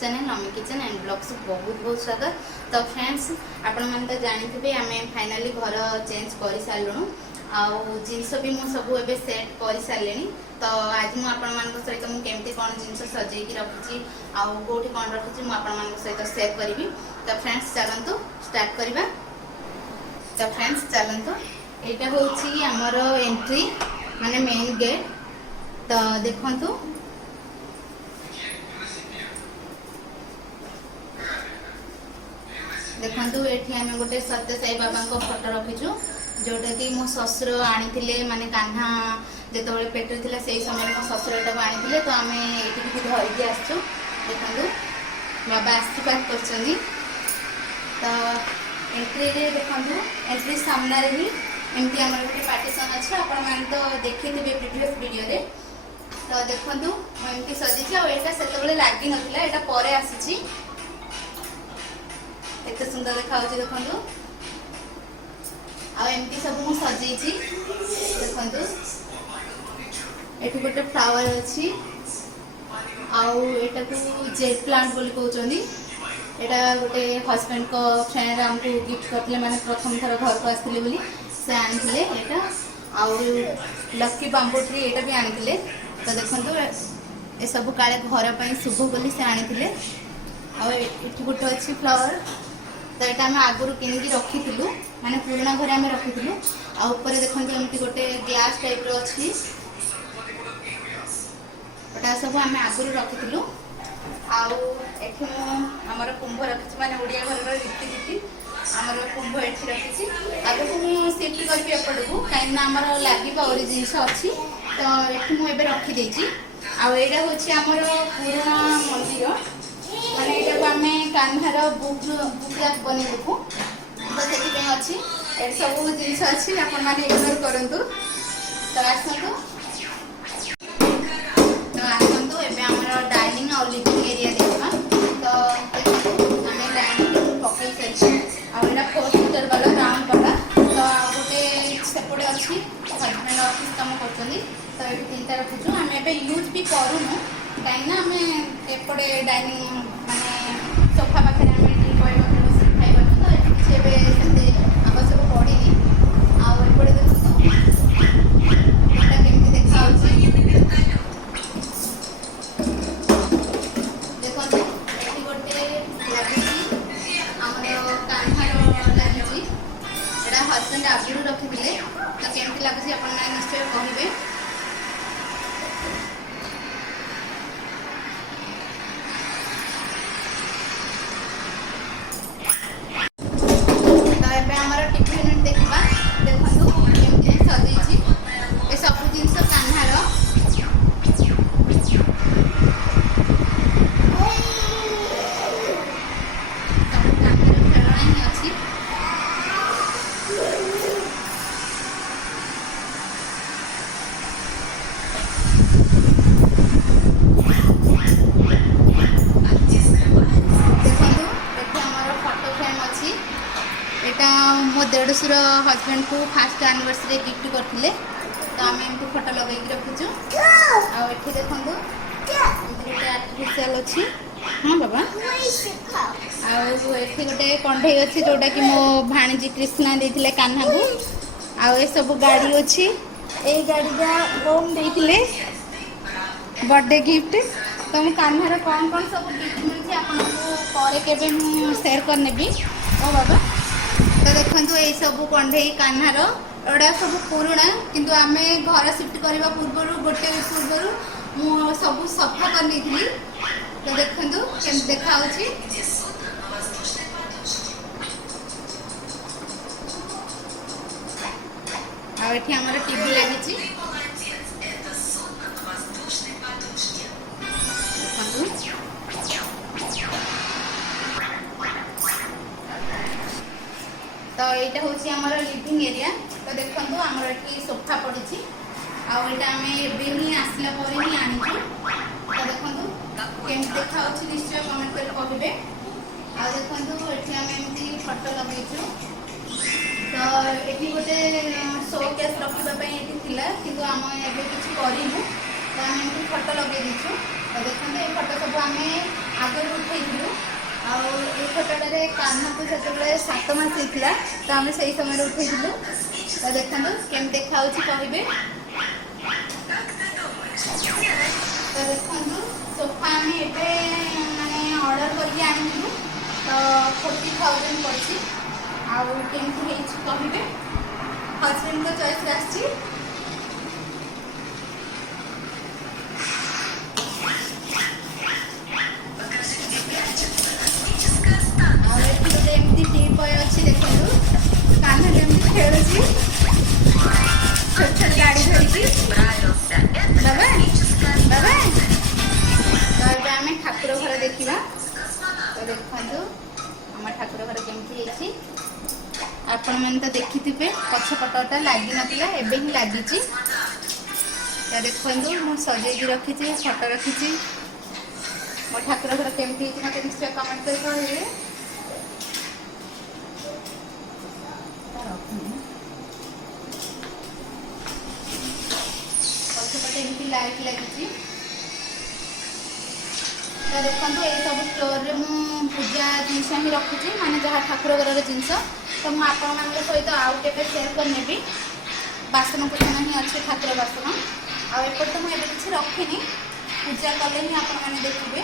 Channel नमी kitchen and blogs बहुत बहुत स्वागत। तो फ्रेंड्स आपण मैंने तो जानी आम फाइनाली घर चेंज कर सारूँ आउ जिनस भी मुझे सब ए सेट कर सारे। तो आज मुझे सहित मुझे कौन जिन सजेक रखी आउटी कौन रखी मुझे सहित सेयर करी। तो फ्रेंड्स चलतु स्टार्ट करवा। तो फ्रेंड्स चलतु यहाँ हूँ आमर एंट्री माने मेन गेट। तो देखु देखु ये आम गोटे सत्य साई बाबा फोटो रखीचु जोटा कि मो ससुर आनी माने कान्हा जो पेट थी से समय मो ससुर एटा आनी। तो आम ये धरिकी आसचु देखु बाबा आशीर्वाद कर। तो एंट्री देखु एंट्री सामने ही एमती आम गोटे पार्टीशन अच्छे आपण तो देखी थे प्रीवियस वीडियो रे। तो देखु एमती सजी आटा से लगी नाला यहाँ पर आसी एत सुंदर देखा देखु आमती सब मुझे सजे देखु ये गोटे फ्लावर अच्छी आटा को जेट प्लांट बोली कहते यहाँ गोटे हजबैंड को फ्रेंड आमको गिफ्ट करते मैंने प्रथम थर घर को आसते बोली से आनी यहाँ लकी बांबू ट्री यहाँ भी आनी। तो देखो ये सब काले घर शुभ बोली से आनी आठ गोटे अच्छी फ्लावर। तो यहाँ आम आगुरी किनिकी रखी माने पुराना घर आम रखी आपर देखते एमती गोटे ग्लास टाइप अच्छी सब आम आगुरी रखी आमर कुंभ रखी माने ओडिया घर रीति आमर कुंभ ये रखी आगे मुझे सिफ्ट करी एपट को कहीं आमर लगे और जिनस अच्छी। तो ये मुझे रखीदे आईटा हूँ आमर पुराना मंदिर माने यहाँ आम कान्हार बुक रैक बनइबू। तो से अच्छी ये सब जिन अच्छी आपण इग्नोर करूँ। तो आसतु एवं डाइनिंग और लिविंग एरिया देखा। तो देखो आम डाइनिंग पकई सारी आटा 4 फीटर वाला राउंड वाला। तो गोटे सेपटे अच्छी हजबैंड ऑफिस कम कर। तो ये 3टा रखीचु आम ए यूज भी करूँ कहीं आम एपटे डाइनिंग माने सोफा पाखे बस खाइबा। तो ये किसी आवश्यक पड़ी आउटे देखो केमती देखा देखो ये गोटे लगी आमर कान्हार लगी यहाँ हजबैंड आगुरी रखी। तो केमती लगुच आप निश्चय कहे। मो देढ़शुर हजबैंड को फास्ट एनिवर्सरी गिफ्ट करते। तो आम एमती फोटो लगे रखीचु आठी देखु गोटे आर्टिफिशियल अच्छी। हाँ बाबा आठी गोटे कंढे अच्छी जोटा कि मो भाणीजी कृष्णा देते कान्हा को आउ सब गाड़ी अच्छी। ये गाड़ी बोम देते बर्थडे गिफ्ट। तो मु कान्हार कौन कौन सब गिफ्ट मिलती आपको शेयर करनेबी। ओ बाबा तो देखो ये सब कंढे कान्हार एड़ा सब पुराणा किंतु आम घर शिफ्ट करने पूर्व गोटे पूर्व मु सब सफा कर ली। तो देखु केमती देखा आठी आमर टीवी लगी। तो यहाँ हूँ आमर लिविंग एरिया। तो देखो आमर ये सोफा पड़ी आम ही आसला ही आनी। तो देखो केमती देखा निश्चय कमेंट कर कहे। आ देखो ये आम एमती फोटो लगेचु। तो ये गोटे शो केस रखापी ये कि आम ए कि करूँ। तो आम एमती फोटो लगे दीचु। तो देखते ये फोटो सब आम आगे उठेलु फोटोटे कान्हा को से 7 मास होता तो आम से समय उठेलु तो देखा केम देखा कहे तो देखो सोफा आम माने ऑर्डर करके आनिलु तो 40,000 पड़ी आमती कहे हजबैंड को चॉइस आसी टीपॉय अच्छी देखो कान्हा केमती खेलुची छोट छोट गाड़ी धरिकी बाबा बाबा तो ये आम ठाकुर घर देखा तो देखो आम ठाकुर घर केमती आपण मैंने तो देखी थे पछपटा लगी नाला एवं ही लगी तो देखो मुझे सजे रखी फोटो रखी मो ठाकुर घर केमती मत निश्चय कमेंट कर कहे पछपटे एमती लाइट लगी तो देखो ये सब स्टोर रे पूजा जिनस ही रखुची माने जहाँ ठाकुर घर जिनस तो मुझे आपण सहित आउ के सेयर करनेबी बासन कुसन ही अच्छे ठाकुर बासन आपर तो मुझे किसी रखिनी पूजा कले ही आपण देखिए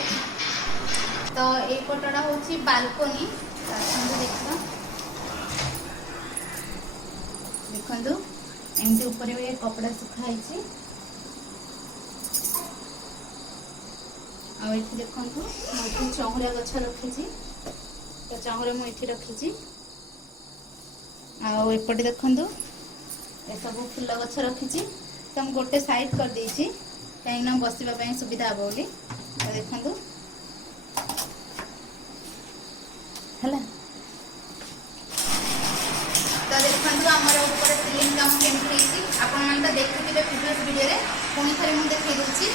तो ये फोटोटा हूँ बालकोनी देखा देखो एमती ऊपर कपड़ा सुखाई देखो मुझे चौरा गछ रखी तो चौरा मुझे रखी आपटे देखो ये सब फूल गछ रखी तो मुझे गोटे साइड कर देछि कहीं बसवाई सुविधा हे बोली तो देखो है तो देखो आमर ऊपर सिलिंग काम केमती आपण तो देखिए प्रीवियस वीडियो पुणी थे मुझे देखी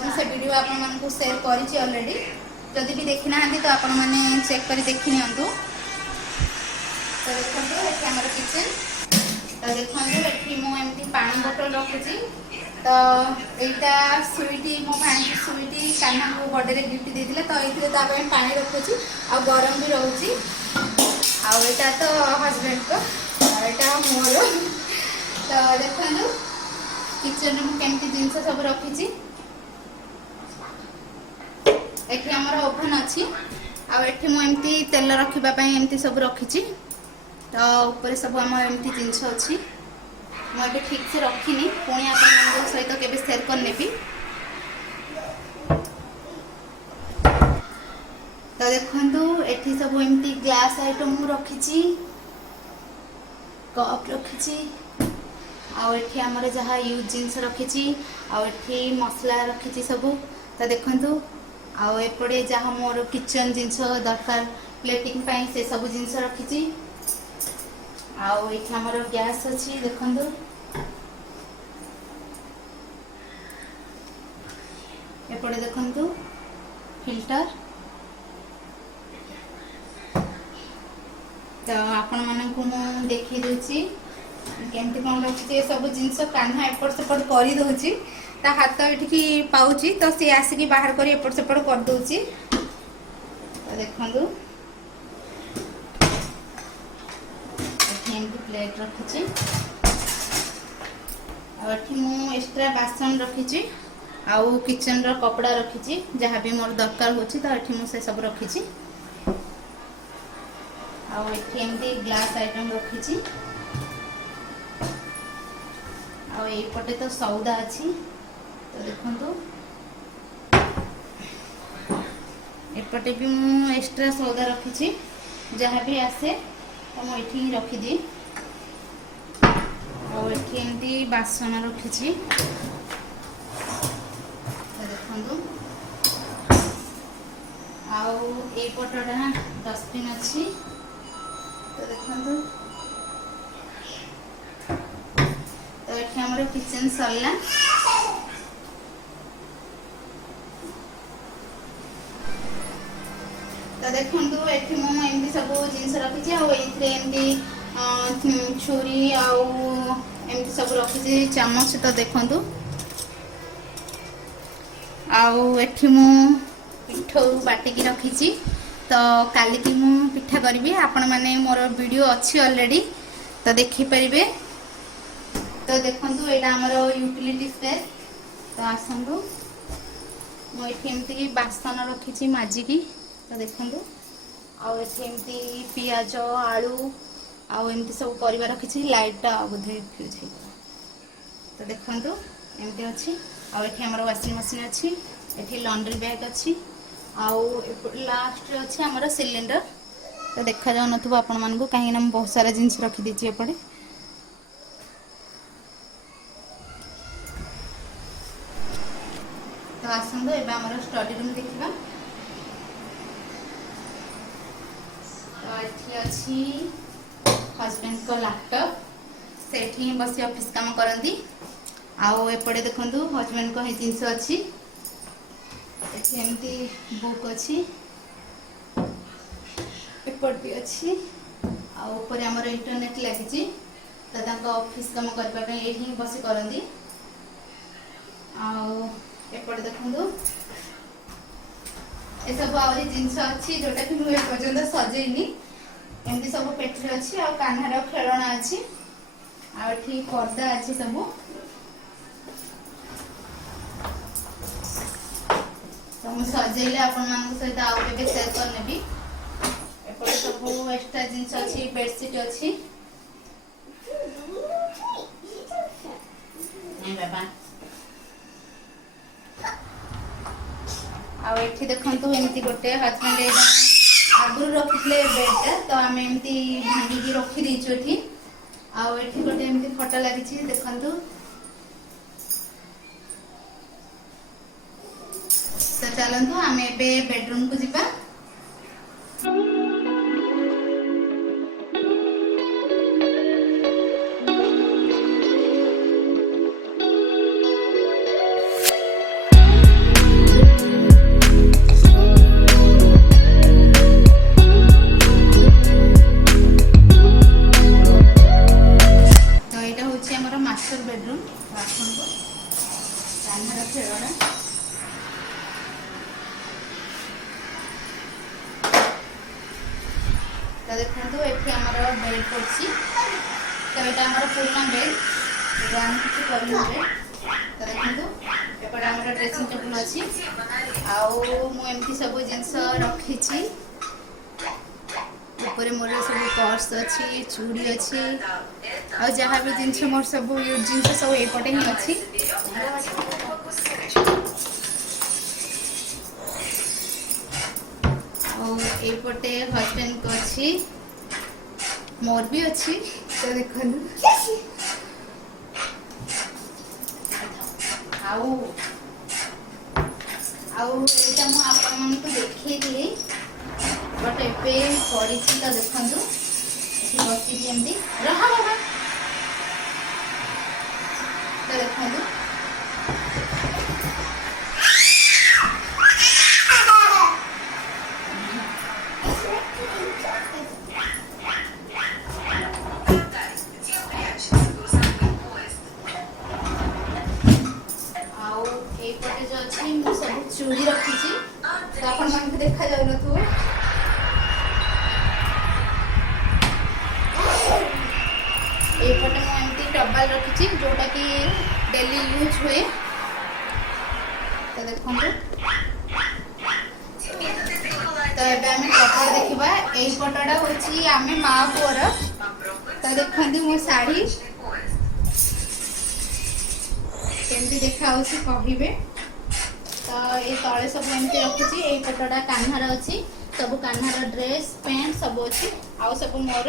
दूसरी वीडियो आपको शेयर करी ऑलरेडी जदि भी देखी ना तो आपण मैंने चेक कर देखी नि तो देखो ये आम किचन तो देखो ये मुझे पानी बोतल रखुची तो यहाँ स्वीटी मो भाई स्वीटी कान्हा को बर्थडे गिफ्ट देती तो ये पानी रखुची आ गरम भी रोचे आटा तो हजबैंड को यहाँ मोर तो देखो किचन केमती जिनस सब रखी एठी हमर ओभन अच्छी आठी मुझे तेल रखापी एमती सब रखी तो ऊपर सब आम एमती जिनस अच्छी मुझे ठीक से रखिनी पुणी आप सहित के शेयर करने तो देखो एठी सब एमती ग्लास आइटम रखी कप रखी आठी आमर जहाँ यूज जिनस रखी आठी मसला रखी सब तो देखो आपड़े जहाँ मोर किचन जिनस दरकार प्लेटिंग पाई से सब जिनस रखी आमर गैस अच्छी देखो एपटे देखो फिल्टर तो आपण मानक देखी दूची केमती कौन रखी सब जिनस कान्हा एपट सेपट कर दूची ता हाथ ये पाऊँगी तो सी आसिक बाहर कर एपट सेपट कर दूची तो देखो प्लेट रखी मु एक्स्ट्रा बासन रखी आउ किचन रो कपड़ा रखी जहाँ भी मोर दरकार होची तो ये मुझे सब रखी आमती ग्लास आइटम रखी आउ ये पटे तो सौदा अच्छी तो देखो एपटे भी मु एक्स्ट्रा सौदा रखी जहाँ भी आसे तो मुझे ही रखीदी आमती बासन रखी देखु आईपटा डस्टबिन अच्छी तो देखो तो ये आमर किचन सरला तो देखो ये मुझे सब जिन रखी छुरी आमती सब रखी चामच तो देखु आठी मु पिठौ बाटिकी रखी तो काली की मु पिठा करी आपण मैंने मोर वीडियो अच्छी ऑलरेडी तो देखिपारे तो देखो यहाँ आमर यूटिलिटी स्पेस तो आसतु मुझे बासन रखी माजिकी तो देखो आमती पियाज आलू आमती सब परिवा रखी लाइटा बोधे फ्यूज हो तो देखो एमती अच्छी आमर वाशिंग मशीन अच्छी ये लॉन्ड्री बैग अच्छी आउ लास्ट अच्छे आमर सिलिंडर तो देखा जाऊ नथुब आपण मानकु कहीं ना बहुत सारा जिनिस रखी देछि एपटे तो आसंदो एबे आमर स्टडी रूम देखिबा तो एठी अछि हस्बैंड को लैपटॉप सेठी बसी ऑफिस काम करंती आउ एपटे देखंतु हस्बैंड को हे जिनिस अछि एमती बुक अच्छी पेपर भी अच्छी आपर आमर इंटरनेट लगी तो ऑफिस काम करने ये बस करती आपटे देखो ये सब आहरी जिनस अच्छी जोटा कि मुझे पर्यटन सजेनी एमती सब पेटी अच्छी आ कान्हार खेलना अच्छी आठी पर्दा अच्छी सब तो मुझे सजेले आपण सहित आउ के शेयर करनेबी एपटे सब एक्स्ट्रा जिनिस अच्छी बेडशीट अच्छी बाबा आठी देखु एमती गोटे हजबैंड आगुरी रखी बेडटा तो आम एमती भांगिकी रखीदेचु ये आठी गोटे एमती फटा लगी देखु तो चलतु आम ए बेडरूम को जीवा तो यहाँ हूँ आमर मास्टर बेडरूम खेलना तो देखो ये आमर बेड पड़ी तो यहाँ आमर पुराना बेड किसी बेड तो देखो एपटे आम ड्रेसिंग टेबुल अच्छी आमती सब जिनस रखी ऊपर मोर सब पर्स अच्छी चूड़ी अच्छी आ जहाँ भी जिनस मोर सब जिनस सब एपटे ही अच्छी एपटे हस्बैंड को अच्छी मोर भी अच्छी तो देखो देखी बट एबे पड़ी तो देखु बस एमती रहा तो देखो चूड़ी रखी तो आपण मान देखा जाऊ नथु एपटे मुझे टबल रखी जोटा कि डेली यूज हुए तो देखो तो ये आम कपड़ा देखा यही पटटा हूँ आम माँ पुअर तो देखते मो शाढ़ी केमती देखा कहे। तो ये तले सब एमती रखुची यही पटटा कान्हार अच्छी सब कान्हार ड्रेस पैंट सब अच्छी आउ सब मोर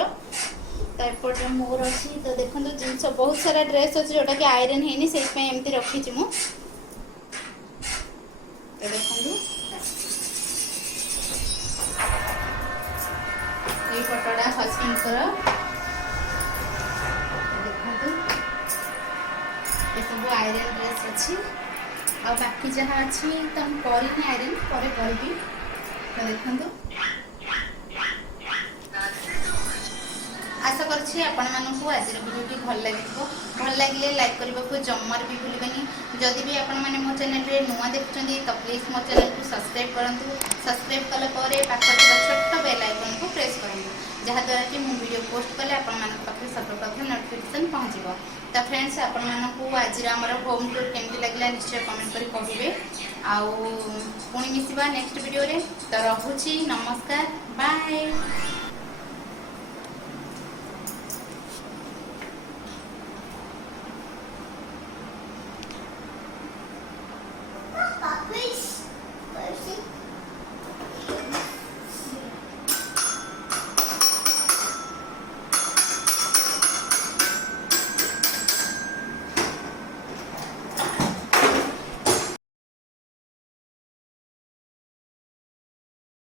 तो एपटे मोर अच्छी। तो देखो जिन बहुत सारा ड्रेस अच्छी जोटा कि आयरन है से एमती रखी मु तो देखो ये पटटा हजबैंड देखो ये सब आयरन ड्रेस अच्छी आ बाकी जहाँ अच्छी तो हम करें आयरन पर करी तो देखो आशा करुँच आपण मानक आज भिडियोटी भल लगे लाइक करने को जमार भी भूलें। जदि भी आपण मैंने मो चैनल रे नुआ देखुं तो प्लीज मो चैनल को सब्सक्राइब करूँ। सब्सक्राइब कलापर पाखर छोट बेल आइकन को प्रेस करूँ जहाँद्वारा कि मुझे वीडियो पोस्ट कले आपण पाखे सर्वप्रथम नोटिफिकेशन पहुँचो। तो फ्रेंड्स आपण मानक आज होम टूर केमती लगे निश्चय कमेंट कर कहे आउ पुणी मिसवा नेक्स्ट वीडियो रे। तो रखुची नमस्कार बाय।